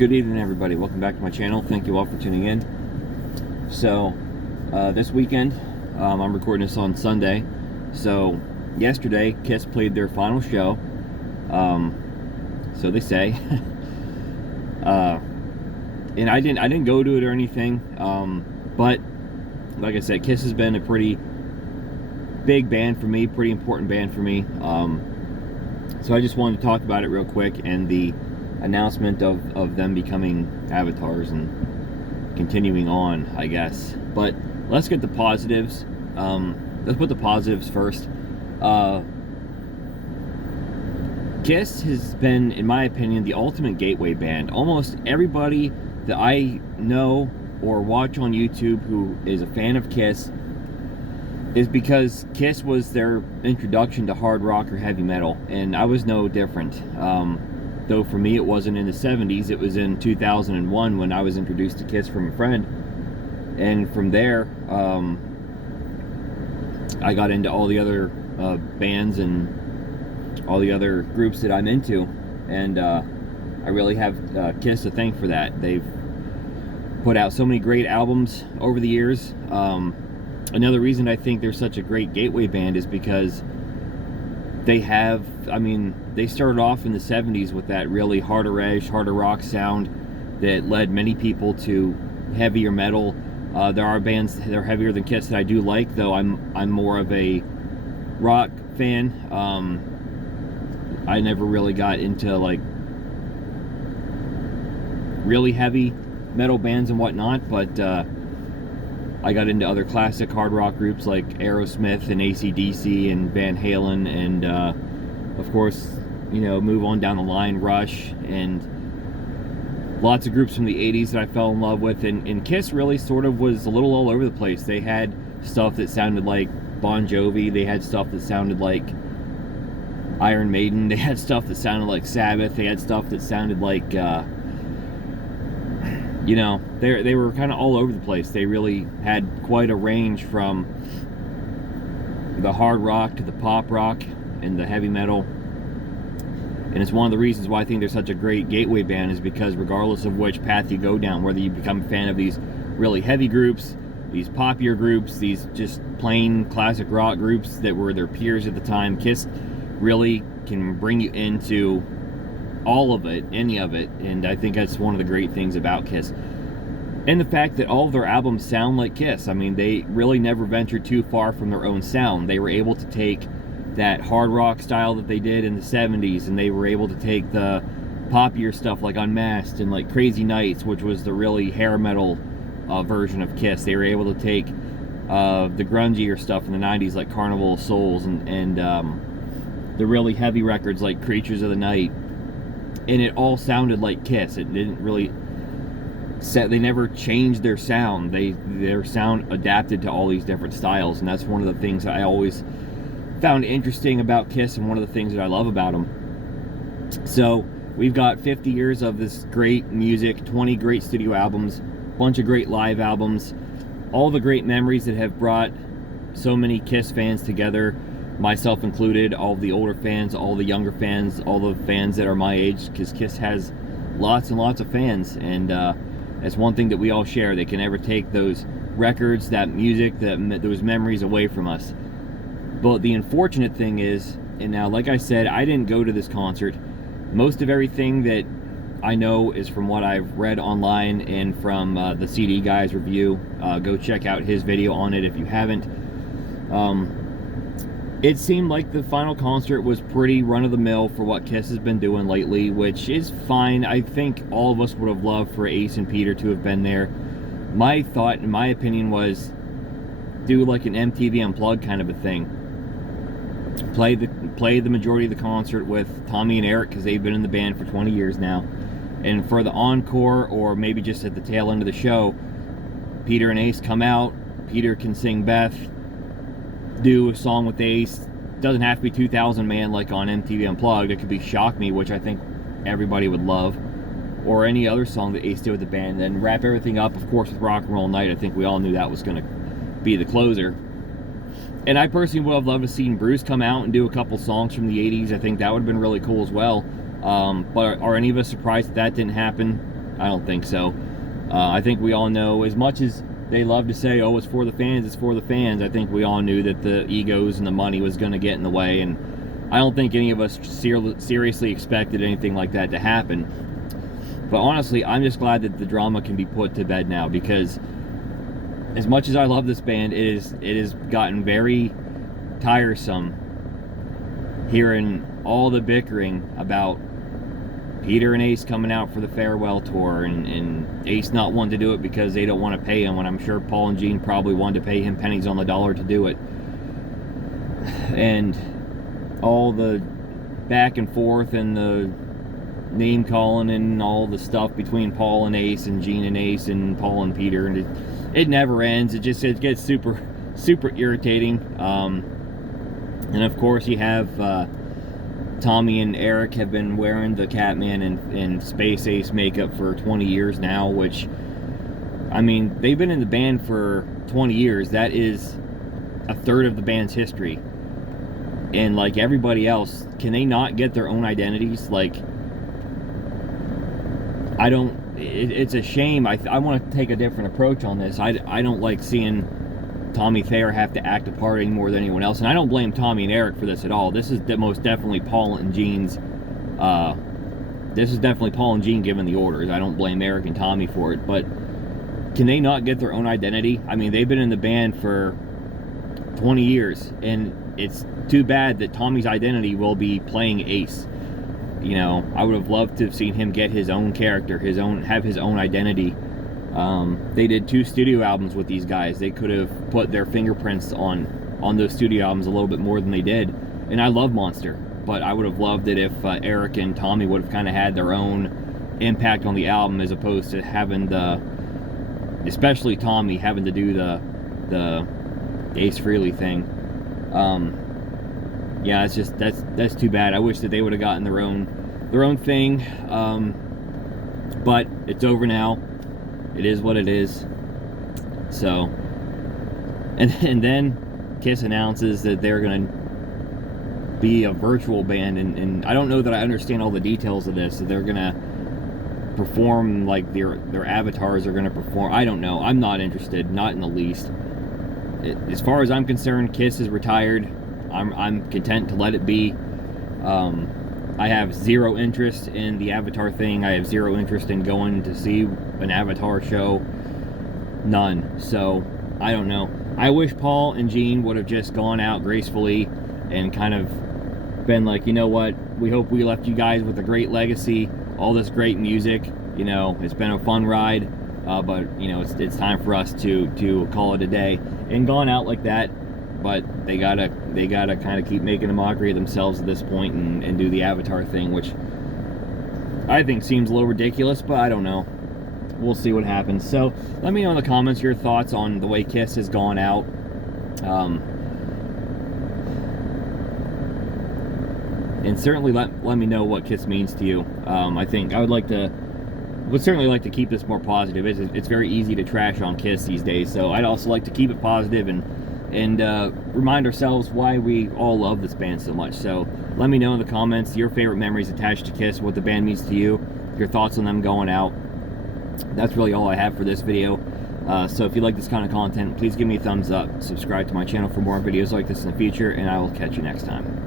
Good evening, everybody. Welcome back to my channel. Thank you all for tuning in. So, this weekend, I'm recording this on Sunday. So, yesterday, Kiss played their final show. So they say. And I didn't go to it or anything. But, like I said, Kiss has been a pretty big band for me, pretty important band for me. So I just wanted to talk about it real quick and the announcement of them becoming avatars and continuing on, I guess. But let's get the positives. Let's put the positives first. Kiss has been, in my opinion, the ultimate gateway band. Almost everybody that I know or watch on YouTube who is a fan of Kiss is because Kiss was their introduction to hard rock or heavy metal, and I was no different. Though for me it wasn't in the 70s, it was in 2001 when I was introduced to Kiss from a friend. And from there, I got into all the other bands and all the other groups that I'm into. And I really have Kiss to thank for that. They've put out so many great albums over the years. Another reason I think they're such a great gateway band is because they have, they started off in the 70s with that really harder edge, harder rock sound that led many people to heavier metal. There are bands that are heavier than Kiss that I do like, though I'm more of a rock fan. I never really got into like really heavy metal bands and whatnot, but I got into other classic hard rock groups like Aerosmith and AC/DC and Van Halen, and of course, move on down the line, Rush, and lots of groups from the 80s that I fell in love with. And Kiss really sort of was a little all over the place. They had stuff that sounded like Bon Jovi, they had stuff that sounded like Iron Maiden, they had stuff that sounded like Sabbath, they had stuff that sounded like they were kind of all over the place. They really had quite a range from the hard rock to the pop rock and the heavy metal. And it's one of the reasons why I think they're such a great gateway band, is because regardless of which path you go down, whether you become a fan of these really heavy groups, these poppier groups, these just plain classic rock groups that were their peers at the time, Kiss really can bring you into all of it, any of it. And I think that's one of the great things about Kiss. And the fact that all of their albums sound like Kiss. They really never ventured too far from their own sound. They were able to take that hard rock style that they did in the 70s, and they were able to take the poppier stuff like Unmasked and like Crazy Nights, which was the really hair metal version of Kiss. They were able to take the grungier stuff in the 90s like Carnival of Souls and the really heavy records like Creatures of the Night. And it all sounded like Kiss. It didn't really they never changed their sound. Their sound adapted to all these different styles, and that's one of the things I always found interesting about Kiss, and one of the things that I love about them. So we've got 50 years of this great music, 20 great studio albums, bunch of great live albums, all the great memories that have brought so many Kiss fans together, myself included, all the older fans, all the younger fans, all the fans that are my age, because Kiss has lots and lots of fans, and that's one thing that we all share. They can never take those records, that music, those memories away from us. But the unfortunate thing is, and now, like I said, I didn't go to this concert. Most of everything that I know is from what I've read online and from the CD Guy's review. Go check out his video on it if you haven't. It seemed like the final concert was pretty run-of-the-mill for what Kiss has been doing lately, which is fine. I think all of us would have loved for Ace and Peter to have been there. My thought, in my opinion, was do like an MTV Unplugged kind of a thing. Play the majority of the concert with Tommy and Eric, because they've been in the band for 20 years now. And for the encore, or maybe just at the tail end of the show, Peter and Ace come out. Peter can sing Beth, do a song with Ace. Doesn't have to be 2000 Man like on MTV Unplugged. It could be Shock Me, which I think everybody would love, or any other song that Ace did with the band. Then wrap everything up, of course, with Rock and Roll Night. I think we all knew that was going to be the closer. And I personally would have loved to see Bruce come out and do a couple songs from the 80s. I think that would have been really cool as well. But are any of us surprised that didn't happen? I don't think so. I think we all know, as much as they love to say, oh, it's for the fans, it's for the fans, I think we all knew that the egos and the money was going to get in the way, and I don't think any of us seriously expected anything like that to happen. But honestly, I'm just glad that the drama can be put to bed now, because as much as I love this band, it has gotten very tiresome hearing all the bickering about Peter and Ace coming out for the farewell tour, and Ace not wanting to do it because they don't want to pay him, when I'm sure Paul and Gene probably wanted to pay him pennies on the dollar to do it. And all the back and forth and the name calling and all the stuff between Paul and Ace and Gene and Ace and Paul and Peter, and it never ends. It gets super irritating. And of course you have Tommy and Eric have been wearing the Catman and Space Ace makeup for 20 years now, which, I mean, they've been in the band for 20 years. That is a third of the band's history. And like everybody else, can they not get their own identities? Like, it's a shame. I want to take a different approach on this. I don't like seeing Tommy Thayer have to act a part any more than anyone else, and I don't blame Tommy and Eric for this at all. This is most definitely Paul and Gene's. This is definitely Paul and Gene giving the orders. I don't blame Eric and Tommy for it, but can they not get their own identity? I mean, they've been in the band for 20 years, and it's too bad that Tommy's identity will be playing Ace. You know, I would have loved to have seen him get his own character, have his own identity. They did 2 studio albums with these guys. They could have put their fingerprints on those studio albums a little bit more than they did. And I love Monster, but I would have loved it if Eric and Tommy would have kind of had their own impact on the album, as opposed to having especially Tommy having to do the Ace Frehley thing. Yeah, it's just that's too bad. I wish that they would have gotten their own thing. But it's over now. It is what it is. So, and then Kiss announces that they're going to be a virtual band, and I don't know that I understand all the details of this. So they're going to perform like their avatars are going to perform. I don't know. I'm not interested, not in the least. As far as I'm concerned, Kiss is retired. I'm content to let it be. I have zero interest in the Avatar thing. I have zero interest in going to see an Avatar show. None. So, I don't know. I wish Paul and Gene would have just gone out gracefully and kind of been like, you know what, we hope we left you guys with a great legacy, all this great music. You know, it's been a fun ride, but, you know, it's time for us to call it a day. And gone out like that. But they gotta kind of keep making a mockery of themselves at this point and do the Avatar thing, which I think seems a little ridiculous, but I don't know. We'll see what happens. So let me know in the comments your thoughts on the way Kiss has gone out. And certainly let me know what Kiss means to you. I think I would certainly like to keep this more positive. It's very easy to trash on Kiss these days, so I'd also like to keep it positive and remind ourselves why we all love this band so much. So let me know in the comments your favorite memories attached to Kiss, what the band means to you, your thoughts on them going out. That's really all I have for this video. So if you like this kind of content, please give me a thumbs up, subscribe to my channel for more videos like this in the future, and I will catch you next time.